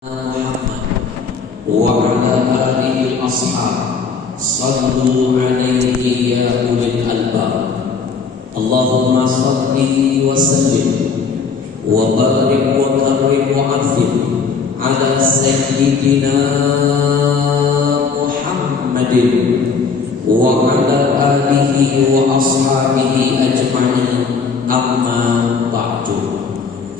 Muhammad wa ala alihi ashab sallu alaihi ya ulil albab. Allahumma salli wa sallim wa barik wa karim wa azim ala sayyidina Muhammadin wa ala alihi wa ashabihi ajma'in, amma ba'du.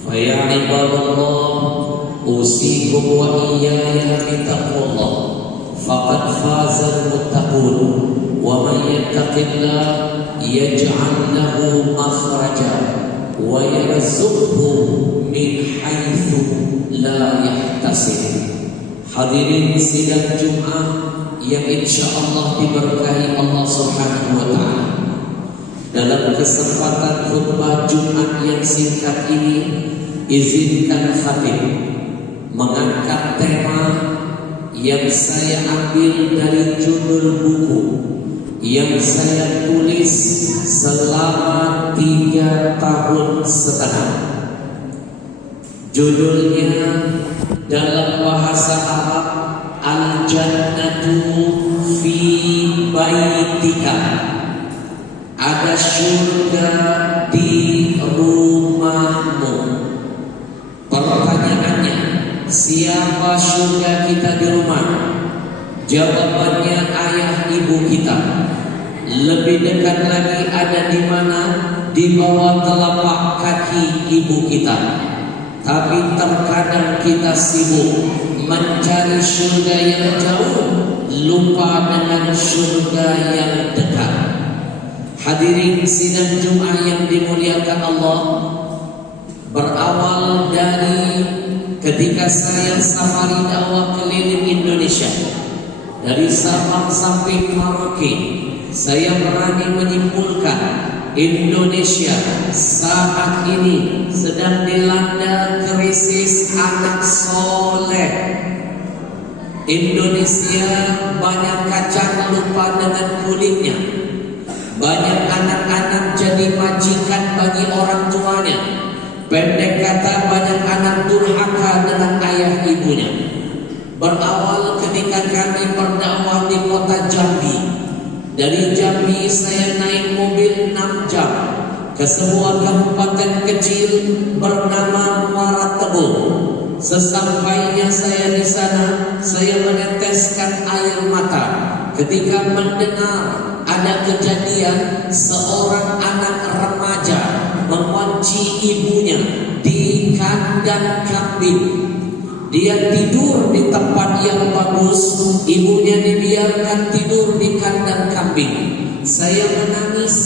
Fa ya ibadallah, usikum wa iyaya bittaqwallah, faqad fazal muttaqun, wa man yattaqillah yaj'al lahu makhraja wa yarzuqhu min haitsu la yahtasib. Hadirin sidang Jumat yang insyaallah diberkahi Allah Subhanahu wa taala. Dalam kesempatan khutbah Jumat yang singkat ini, izinkan khatib mengangkat tema yang saya ambil dari judul buku yang saya tulis selama 3 tahun setengah. Judulnya dalam bahasa Arab, Al-Jannatu fi Baitika. Ada surga di rumahmu. Pertanyaannya, siapa surga kita di rumah? Jawabannya ayah ibu kita. Lebih dekat lagi ada di mana? Di bawah telapak kaki ibu kita. Tapi terkadang kita sibuk mencari surga yang jauh, lupa dengan surga yang dekat. Hadirin sidang Jumat yang dimuliakan Allah, berawal dari ketika saya safari dakwah keliling Indonesia, dari Sabang sampai Merauke, saya berani menyimpulkan Indonesia saat ini sedang dilanda krisis anak soleh. Indonesia banyak kacang lupa dengan kulitnya. Banyak anak-anak jadi majikan bagi orang tuanya. Pendek kata, banyak anak durhaka dengan ayah ibunya. Berawal ketika kami berdakwah di kota Jambi. Dari Jambi saya naik mobil 6 jam ke sebuah kabupaten kecil bernama Muara Tebu. Sesampainya saya di sana, saya meneteskan air mata ketika mendengar ada kejadian seorang anak remaja mengunci ibunya di kandang kambing. Dia tidur di tempat yang bagus, ibunya dibiarkan tidur di kandang kambing. Saya menangis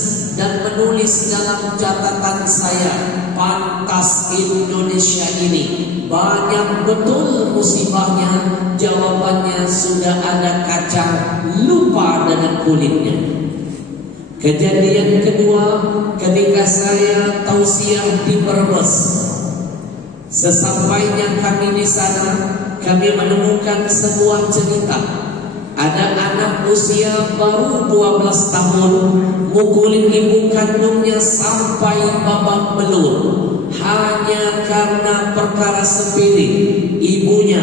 dan menulis dalam catatan saya, pantas Indonesia ini banyak betul musibahnya. Jawabannya sudah ada kacang lupa dengan kulitnya. Kejadian kedua ketika saya tausiah di Brebes. Sesampainya kami di sana, kami menemukan sebuah cerita. Ada anak usia baru 12 tahun mukulin ibu kandungnya sampai babak belur. Hanya karena perkara sepele, ibunya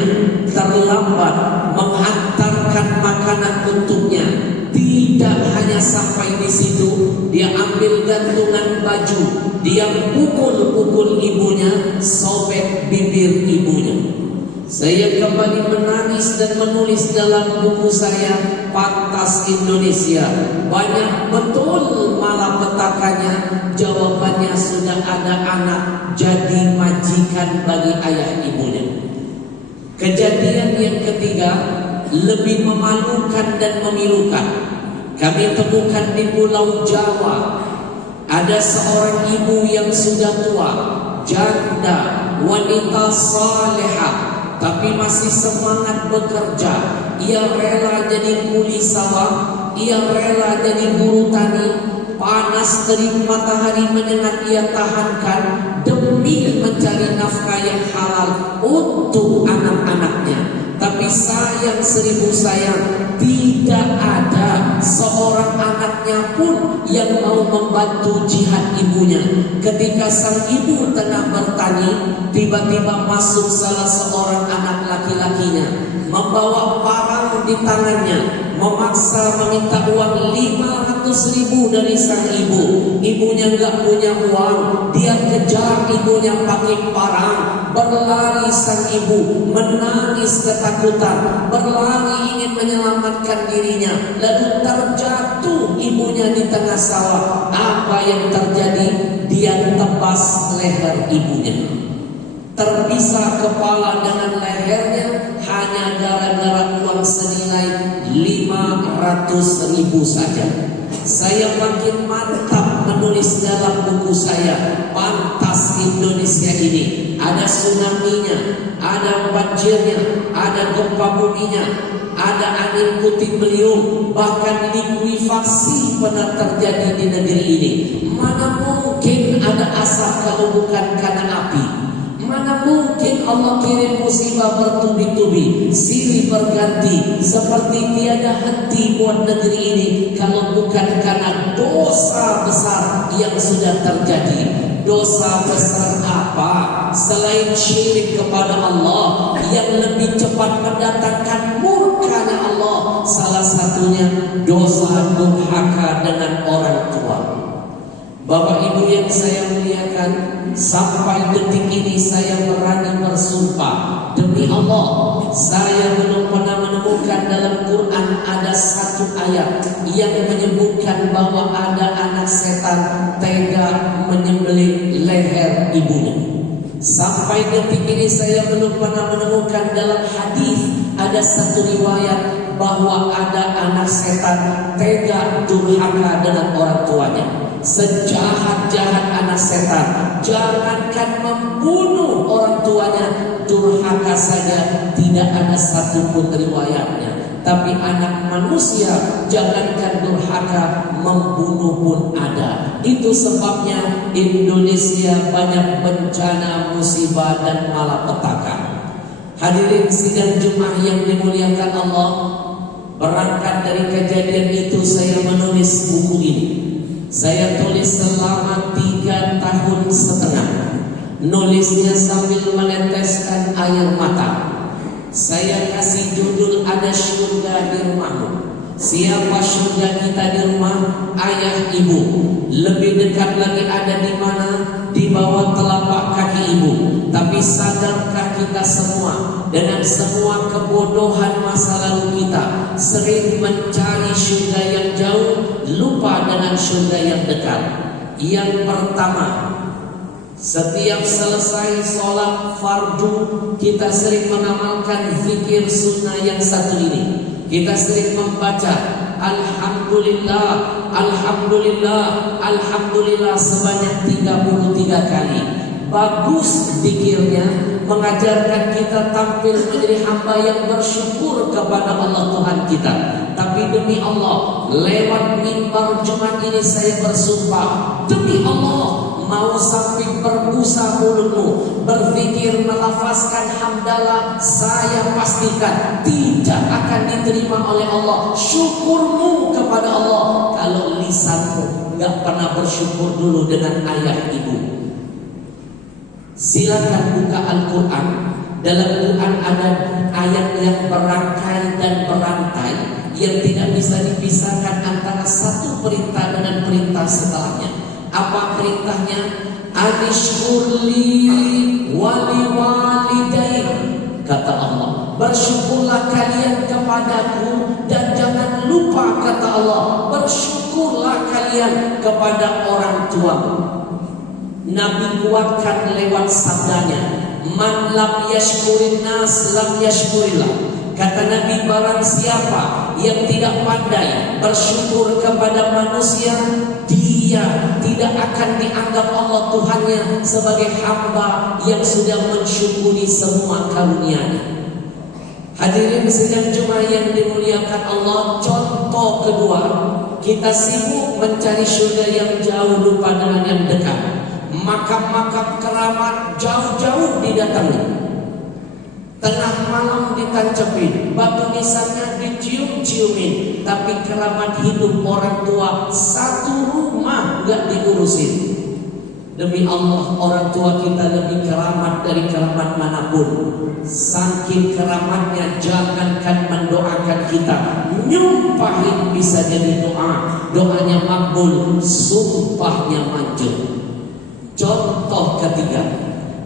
terlambat menghantarkan makanan untuknya. Tidak hanya sampai di situ, dia ambil gantungan baju, dia pukul-pukul ibunya, sobek bibir ibunya. Saya kembali menangis dan menulis dalam buku saya, pantas Indonesia banyak betul malapetakannya. Jawabannya sudah ada anak jadi majikan bagi ayah ibunya. Kejadian yang ketiga lebih memalukan dan memilukan. Kami temukan di Pulau Jawa. Ada seorang ibu yang sudah tua, janda, wanita salehah, tapi masih semangat bekerja. Ia rela jadi kuli sawah, ia rela jadi buruh tani. Panas terik matahari menyengat ia tahankan demi mencari nafkah yang halal untuk anak-anaknya. Tapi sayang 1000 sayang, tidak ada seorang anak anaknya pun yang mau membantu jihad ibunya. Ketika sang ibu tengah bertani, tiba-tiba masuk salah seorang anak laki-lakinya, membawa parang di tangannya, memaksa meminta uang 500.000 dari sang ibu. Ibunya nggak punya uang, dia kejar ibunya pakai parang. Berlari sang ibu, menangis ketakutan, berlari ingin menyelamatkan dirinya, lalu terjatuh ibunya di tengah sawah. Apa yang terjadi? Dia tebas leher ibunya, terpisah kepala dengan lehernya hanya gara-gara uang senilai 500.000 saja. Saya makin mantap menulis dalam buku saya, Pantas Indonesia ini. Ada tsunami-nya, ada banjirnya, ada gempa buminya, ada angin puting beliung, bahkan likuifaksi pernah terjadi di negeri ini. Mana mungkin ada asap kalau bukan karena api? Mana mungkin Allah kirim musibah bertubi-tubi, silih berganti, seperti tiada henti buat negeri ini kalau bukan karena dosa besar yang sudah terjadi. Dosa besar apa selain syirik kepada Allah yang lebih cepat mendatangkan murkanya Allah? Salah satunya dosa durhaka dengan orang tua. Bapak Ibu yang saya muliakan, sampai detik ini saya berani bersumpah demi Allah, saya belum pernah menemukan dalam Quran ada satu ayat yang menyebutkan bahwa ada anak setan tega menyembelih leher ibunya. Sampai detik ini saya belum pernah menemukan dalam hadis ada satu riwayat bahwa ada anak setan tega durhaka dengan orang tuanya. Sejahat-jahat anak setan, jangankan membunuh orang tuanya, durhaka saja tidak ada satupun riwayatnya. Tapi anak manusia, jangankan durhaka, membunuh pun ada. Itu sebabnya Indonesia banyak bencana, musibah dan malapetaka. Hadirin sidang Jumat yang dimuliakan Allah, berangkat dari kejadian itu saya menulis buku ini. Saya tulis selama 3,5 tahun. Nulisnya sambil meneteskan air mata. Saya kasih judul Ada Surga di Rumahmu. Siapa surga kita di rumah? Ayah ibu. Lebih dekat lagi ada di mana? Di bawah telapak kaki ibu. Tapi sadarkah kita semua dengan semua kebodohan masa lalu kita sering mencari surga yang jauh, lupa dengan surga yang dekat. Yang pertama, setiap selesai sholat fardu kita sering mengamalkan zikir sunnah yang satu ini. Kita sering membaca Alhamdulillah, Alhamdulillah, Alhamdulillah sebanyak 33 kali. Bagus zikirnya, mengajarkan kita tampil menjadi hamba yang bersyukur kepada Allah Tuhan kita. Tapi demi Allah, lewat mimbar Jumat ini saya bersumpah, demi Allah, mau sampai berbusa mulutmu berzikir melafazkan hamdalah, saya pastikan tidak akan diterima oleh Allah syukurmu kepada Allah kalau lisanmu nggak pernah bersyukur dulu dengan ayah ibu. Silakan buka Al-Quran. Dalam Quran ada ayat yang berangkai dan berantai yang tidak bisa dipisahkan antara satu perintah dengan perintah setelahnya. Apa perintahnya? Anishkurli wali walidain. Kata Allah, bersyukurlah kalian kepadaku dan jangan lupa, kata Allah, bersyukurlah kalian kepada orang tuamu. Nabi kuatkan lewat sabdanya, man lam yashkurin nas lam yashkurillah. Kata Nabi, barang siapa yang tidak pandai bersyukur kepada manusia, dia tidak akan dianggap Allah Tuhannya sebagai hamba yang sudah mensyukuri semua karunia-Nya. Hadirin sidang Jumat yang dimuliakan Allah, contoh kedua, kita sibuk mencari surga yang jauh, lupa dengan yang dekat. Makam-makam keramat jauh-jauh didatangi. Tengah malam ditancepin, batu nisannya dicium-ciumin, tapi keramat hidup orang tua satu rumah gak diurusin. Demi Allah, orang tua kita lebih keramat dari keramat manapun. Saking keramatnya, jangankan mendoakan kita, nyumpahin bisa jadi doa. Doanya makbul, sumpahnya manjur. Contoh ketiga,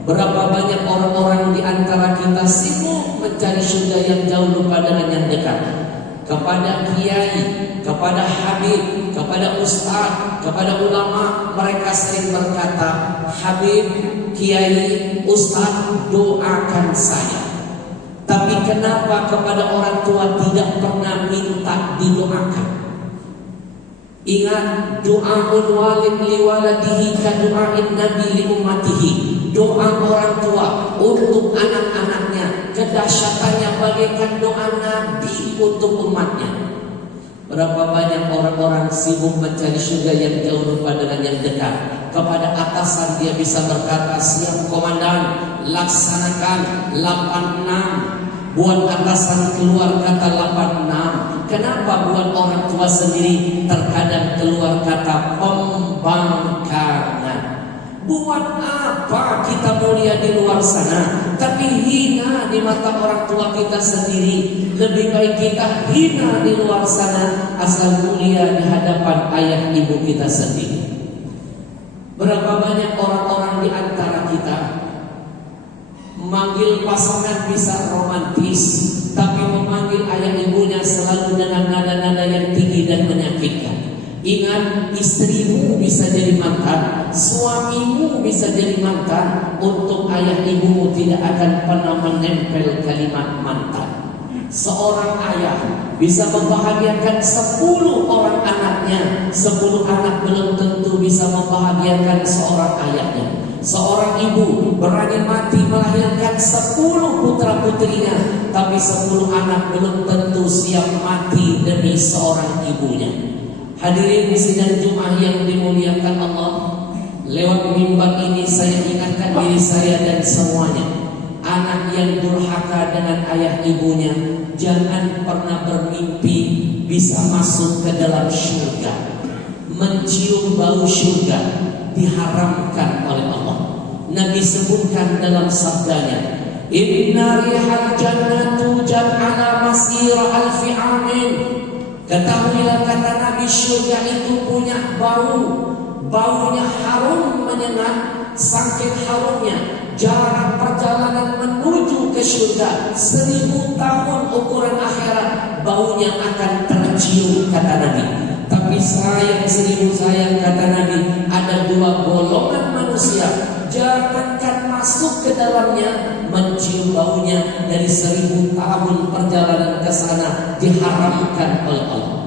berapa banyak orang-orang di antara kita sibuk mencari surga yang jauh lupa dengan yang dekat. Kepada kiai, kepada habib, kepada ustaz, kepada ulama, mereka sering berkata, Habib, kiai, ustaz, doakan saya. Tapi kenapa kepada orang tua tidak pernah minta didoakan? Ingat, doaul walid li waladihi ka doain nabi li ummatihi. Doa orang tua untuk anak-anaknya kedahsyatannya bagaikan doa Nabi untuk umatnya. Berapa banyak orang-orang sibuk mencari surga yang jauh lupa dengan yang dekat. Kepada atasan dia bisa berkata, siap komandan, laksanakan 86. Buat atasan keluar kata 86. Kenapa buat orang tua sendiri terkadang keluar kata pembangkangan? Buat apa kita mulia di luar sana, tapi hina di mata orang tua kita sendiri? Lebih baik kita hina di luar sana, asal mulia di hadapan ayah ibu kita sendiri. Berapa banyak orang-orang di antara kita memanggil pasangan bisa romantis, tapi memanggil ayah ibunya selalu dengan nada-nada yang tinggi dan menyakitkan. Ingat, istrimu bisa jadi mantan, suamimu bisa jadi mantan. Untuk ayah ibumu tidak akan pernah menempel kalimat mantan. Seorang ayah bisa membahagiakan 10 orang anaknya, 10 anak belum tentu bisa membahagiakan seorang ayahnya. Seorang ibu berani mati melahirkan 10 putra putrinya, tapi 10 anak belum tentu siap mati demi seorang ibunya. Hadirin sidang Jumat yang dimuliakan Allah, lewat mimbar ini saya ingatkan diri saya dan semuanya. Anak yang durhaka dengan ayah ibunya, jangan pernah bermimpi bisa masuk ke dalam surga. Mencium bau surga diharamkan oleh Allah. Nabi sebutkan dalam sabdanya, Inna rihal jannatu jad'ala masira alfi amin. Ketahuilah, kata Nabi, surga itu punya bau. Baunya harum menyengat. Saking harumnya, jarak perjalanan menuju ke surga 1000 tahun ukuran akhirat, baunya akan tercium, kata Nabi. Tapi sayang, 1000 sayang, kata Nabi, ada 2 golongan manusia, jangankan masuk ke dalamnya, mencium baunya dari 1000 tahun perjalanan ke sana diharamkan oleh Allah.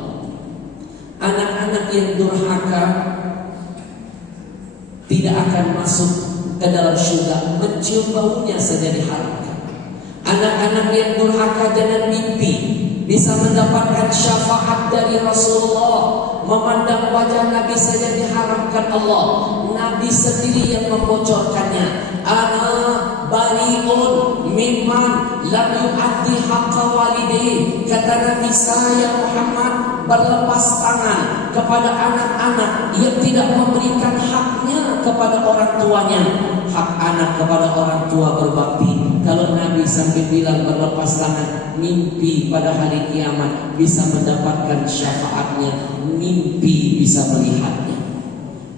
Anak-anak yang durhaka tidak akan masuk ke dalam surga, mencium baunya saja diharamkan. Anak-anak yang durhaka jangan mimpi bisa mendapatkan syafaat dari Rasulullah. Memandang wajah Nabi saja diharamkan Allah. Nabi sendiri yang membocorkannya. Ana bari'un mimman lam yu'addi haqqa walidayhi. Kata Nabi, saya Muhammad berlepas tangan kepada anak-anak yang tidak memberikan haknya kepada orang tuanya. Hak anak kepada orang tua berbakti. Kalau Nabi sampai bilang berlepas tangan, mimpi pada hari kiamat bisa mendapatkan syafaatnya, mimpi bisa melihatnya.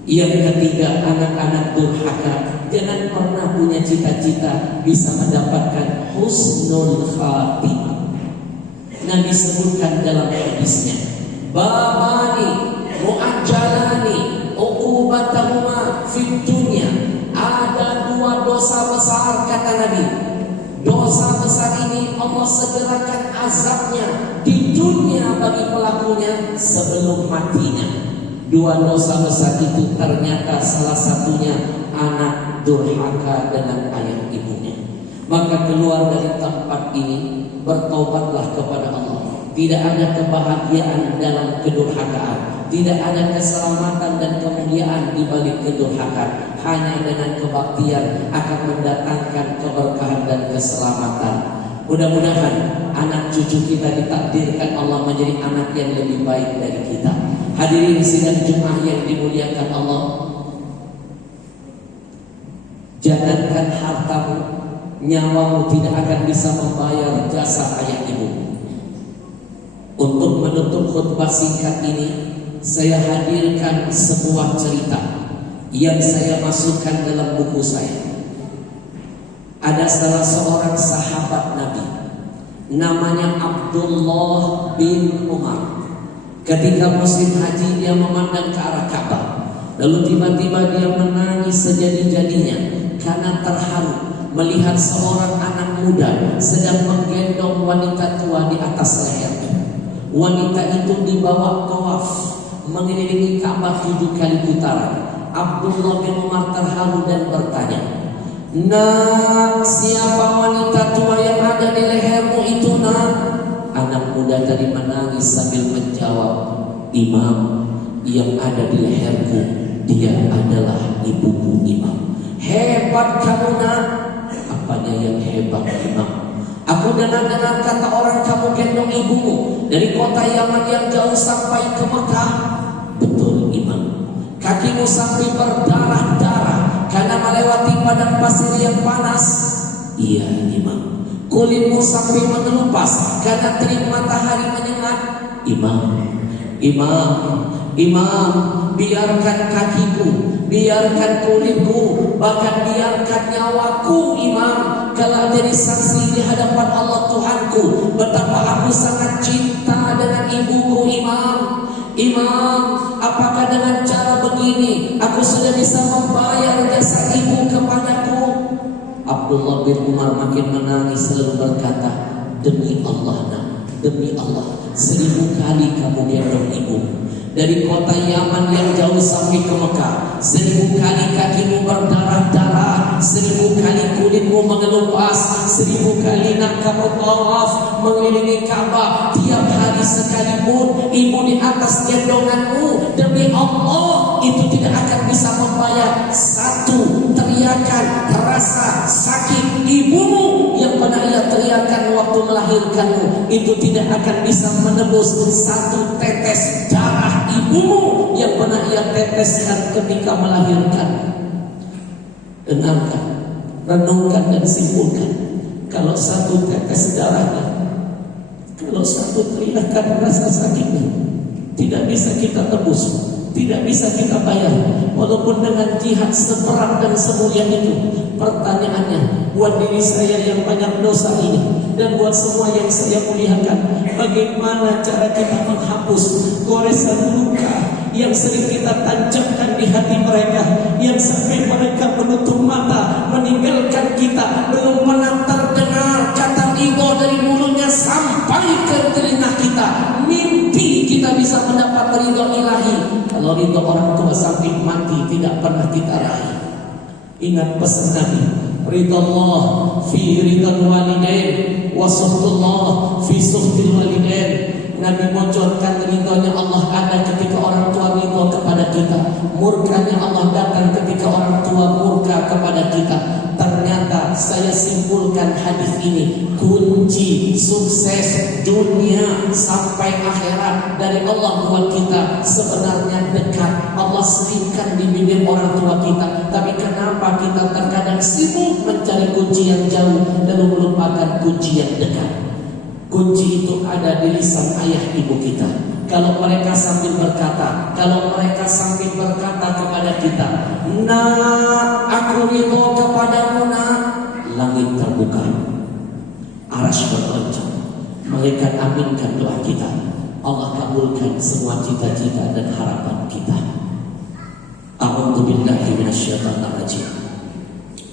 Yang ketiga, anak-anak durhaka jangan pernah punya cita-cita bisa mendapatkan husnul khatimah. Nabi sebutkan dalam hadisnya, babani mu'ajjalani uqubatahuma fid dunya. Ada 2 dosa besar, kata Nabi. Dosa besar ini Allah segerakan azabnya di dunia bagi pelakunya sebelum matinya. 2 dosa besar itu ternyata salah satunya anak durhaka dengan ayah ibunya. Maka keluar dari tempat ini, bertobatlah kepada Allah. Tidak ada kebahagiaan dalam kedurhakaan, tidak ada keselamatan dan kemuliaan di balik kedurhakaan. Hanya dengan kebaktian akan mendatangkan keberkahan dan keselamatan. Mudah-mudahan anak cucu kita ditakdirkan Allah menjadi anak yang lebih baik dari kita. Hadirin sidang Jumat yang dimuliakan Allah, jangankan hartamu, nyawamu tidak akan bisa membayar jasa ayah ibu. Untuk menutup khutbah singkat ini, saya hadirkan sebuah cerita yang saya masukkan dalam buku saya. Ada salah seorang sahabat Nabi, namanya Abdullah bin Umar. Ketika musim haji dia memandang ke arah Ka'bah, lalu tiba-tiba dia menangis sejadi-jadinya karena terharu melihat seorang anak muda sedang menggendong wanita tua di atas lehernya. Wanita itu dibawa tawaf mengelilingi Ka'bah 7 kali putaran. Abdullah bin Umar terharu dan bertanya, "Nak, siapa wanita tua yang ada di lehermu itu, nak?" Anak muda tadi menangis sambil menjawab, "Imam, yang ada di leherku, dia adalah ibuku, Imam." "Hebat kamu, nak." "Apanya yang hebat, Imam?" "Aku dengar-dengar kata orang kamu gendong ibumu dari kota Yaman yang jauh sampai ke Mekah." "Betul, Imam." "Kakimu sampai berdarah-darah karena melewati padang pasir yang panas." "Iya, Imam." "Kulitmu sampai mengelupas karena terik matahari menyengat." "Imam, Imam, Imam, biarkan kakiku, biarkan kulitku, bahkan biarkan nyawaku, Imam, kalau jadi saksi di hadapan Allah Tuhanku betapa aku sangat cinta dengan ibuku, Imam. Imam, apakah dengan cara begini aku sudah bisa membayar jasa ibu kepadaku?" Abdullah bin Umar makin menangis lalu berkata, "Demi Allah, nak, demi Allah, 1000 kali kamu gendong ibu dari kota Yaman yang jauh sampai ke Mekah, 1000 kali kakimu berdarah-darah, 1000 kali kulitmu mengelupas, 1000 kali nak kamu tawaf mengelilingi Ka'bah, tiap hari sekalipun ibu di atas gendonganmu, demi Allah itu tidak akan bisa membayar satu teriakan rasa sakit ibumu yang pernah ia teriakan waktu melahirkanmu. Itu tidak akan bisa menebus satu tetes darah ibumu yang pernah ia teteskan ketika melahirkan." Dengarkan, renungkan dan simpulkan. Kalau satu tetes darahnya, kalau satu teriakan rasa sakitnya tidak bisa kita tebus, tidak bisa kita bayar, walaupun dengan jihad seberat dan semulia itu. Pertanyaannya, buat diri saya yang banyak dosa ini dan buat semua yang saya muliakan, bagaimana cara kita menghapus goresan luka yang sering kita tancapkan di hati mereka, yang sampai mereka menutup mata meninggalkan kita, belum pernah terdengar kata ridho dari mulutnya sampai ke telinga kita. Mimpi kita bisa mendapat ridho ilahi. Kalau ridho orang tua sampai mati tidak pernah kita raih. Ingat pesan Nabi, ridho Allah fi ridhal walidain wa suhtullah fi suhtil walidain. Nabi bocorkan ridhonya Allah ada ketika orang tua ridho kepada kita, murkanya Allah datang ketika orang tua murka kepada kita. Ternyata saya simpulkan hadis ini, kunci sukses dunia sampai akhirat dari Allah buat kita sebenarnya dekat. Allah selipkan di bibir orang tua kita, tapi kenapa kita terkadang sibuk mencari kunci yang jauh lalu melupakan kunci yang dekat? Kunci itu ada di lisan ayah ibu kita. Kalau mereka sambil berkata, kepada kita, "Nak, aku ridho kepadamu, nak," langit terbuka, arsy bergoncang, malaikat aminkan doa kita. Allah kabulkan semua cita-cita dan harapan kita. A'udzu billahi minasyaitonir rajim.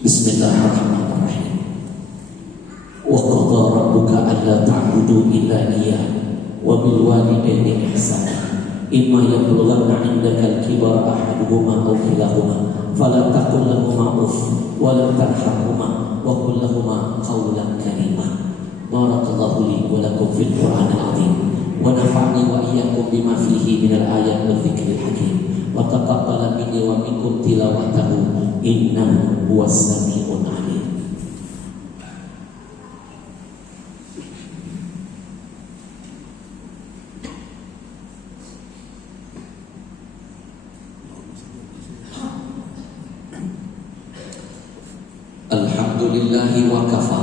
Bismillahirrahmanirrahim. Wa qadha rabbuka alla ta'budu illa iyyah wa bil walidayni ihsana. Imma yablughanna 'indaka al-kibara ahaduhuma aw kilahuma fala taqul lahumā uff wa la tanharhumā wa qul lahumā qawlan karīmā. Barakallahu li wa lakum fil Qur'anil 'azim wa nafa'ni wa iyyakum bima fihi minal ayati wal dzikril hakim wa taqabbal minni wa minkum tilawatahu innahu huwas sami'un 'alim. Alhamdulillahi wa kafa.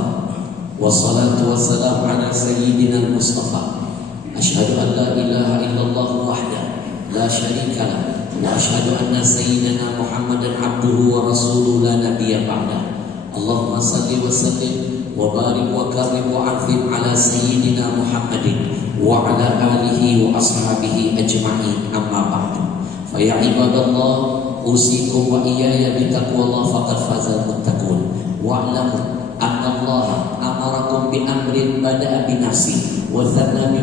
Wassalatu wassalamu ala sayyidina al-Mustafa. Asyhadu an la ilaha illallah wahdahu la syarika lah. Wa asyhadu anna sayyidina Muhammadan abduhu wa rasuluhu la nabiyya ba'dah. Allahumma salli wa sallim wa barik wa karim wa arfim ala sayyidina Muhammadin wa ala alihi wa ashabihi ajma'in, amma ba'du. Fa ya ibadallah, usikum wa iyaya bitaqwallah faqad fazal muttaqun. Wa'lamu anna Allah amarakum bi amrin bada'a bi nafsi wa thanna bi